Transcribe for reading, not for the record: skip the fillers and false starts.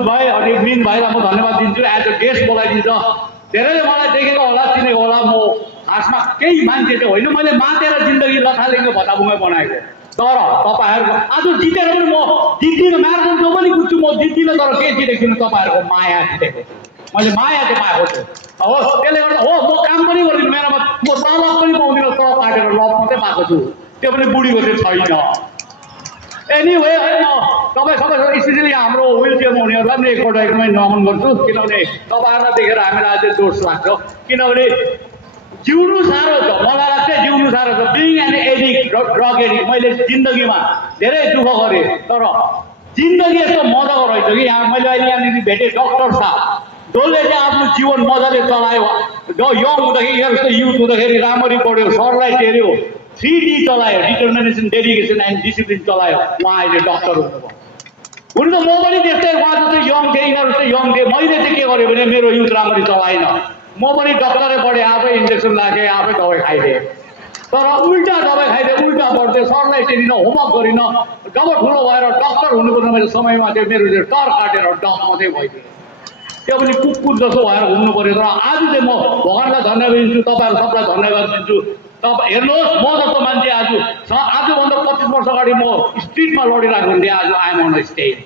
अनुज भाइ अनि मिन भाइलाई म धन्यवाद दिन्छु। एज अ गेस्ट बोलाइदिन्छ। धेरैले मलाई देखेको होला, चिनेको होला। म खासमा केही मान्छे चाहिँ होइन, मैले मातेर जिन्दगी लथालिङ्ग भताभुङ्गै बनाएको। तर तपाईँहरूको आज जितेर पनि म जित्दिनँ, म्याराथन जो पनि कुद्छु म जित्दिनँ, तर के जितेको छु तपाईँहरूको माया जितेको छु। मैले माया चाहिँ पाएको छु। हो त्यसले गर्दा हो म काम पनि गर्दिनँ, मेरोमा म तलब पनि पाउँदिनँ, तलब काटेर लप मात्रै पाएको छु। त्यो पनि बुढीको चाहिँ छैन। एनिवे है, म तपाईँ सबैसँग स्पेसली हाम्रो विल चेयरमा हुनेहरूलाई पनि एकपल्ट एकदमै नमन गर्छु, किनभने तपाईँहरूलाई देखेर हामीलाई अझै जोस लाग्छ। किनभने जिउनु साह्रो छ, मलाई लाग्छ जिउनु साह्रो छ। Being an addict, drug addict, मैले जिन्दगीमा धेरै दुःख गरेँ, तर जिन्दगी यस्तो मजाको रहेछ कि यहाँ मैले अहिले यहाँनिर भेटेँ डक्टर साहब, जसले चाहिँ आफ्नो जीवन मजाले चलायो। जो यङ हुँदाखेरि यहाँ जस्तो युथ हुँदाखेरि राम्ररी पढ्यो, सरलाई टेर्यो, 3D चलायो, डिटर्मिनेसन, डेडिकेसन एन्ड डिसिप्लिन चलायो। उहाँ अहिले डक्टर हुनुभयो। हुन त म पनि त्यस्तै उहाँ जस्तै यङ थिएँ, यिनीहरू जस्तै यङ थिएँ। मैले चाहिँ के गरेँ भने मेरो युथ राम्ररी चलाएन। म पनि डक्टरै पढेँ, आफै इन्जेक्सन लागेँ, आफै दबाई खाइदिएँ। तर उल्टा दबाई खाइदिएँ, उल्टा पढ्थेँ, सरलाई टेरिनँ, होमवर्क गरिनँ। जब ठुलो भएर डक्टर हुनुपर्ने मेरो समयमा चाहिँ मेरो चाहिँ टर काटेर डक मात्रै भइदिएँ। त्यो पनि कुकुर जस्तो भएर घुम्नु पऱ्यो। तर आज चाहिँ म भगवान्लाई धन्यवाद दिन्छु, तपाईँहरू सबलाई धन्यवाद दिन्छु। तपाईँ हेर्नुहोस्, म जस्तो मान्छे आजभन्दा 25 वर्ष अगाडि म स्ट्रिटमा लडिरहेको हुन्थेँ, आज आइएम अन स्टेज।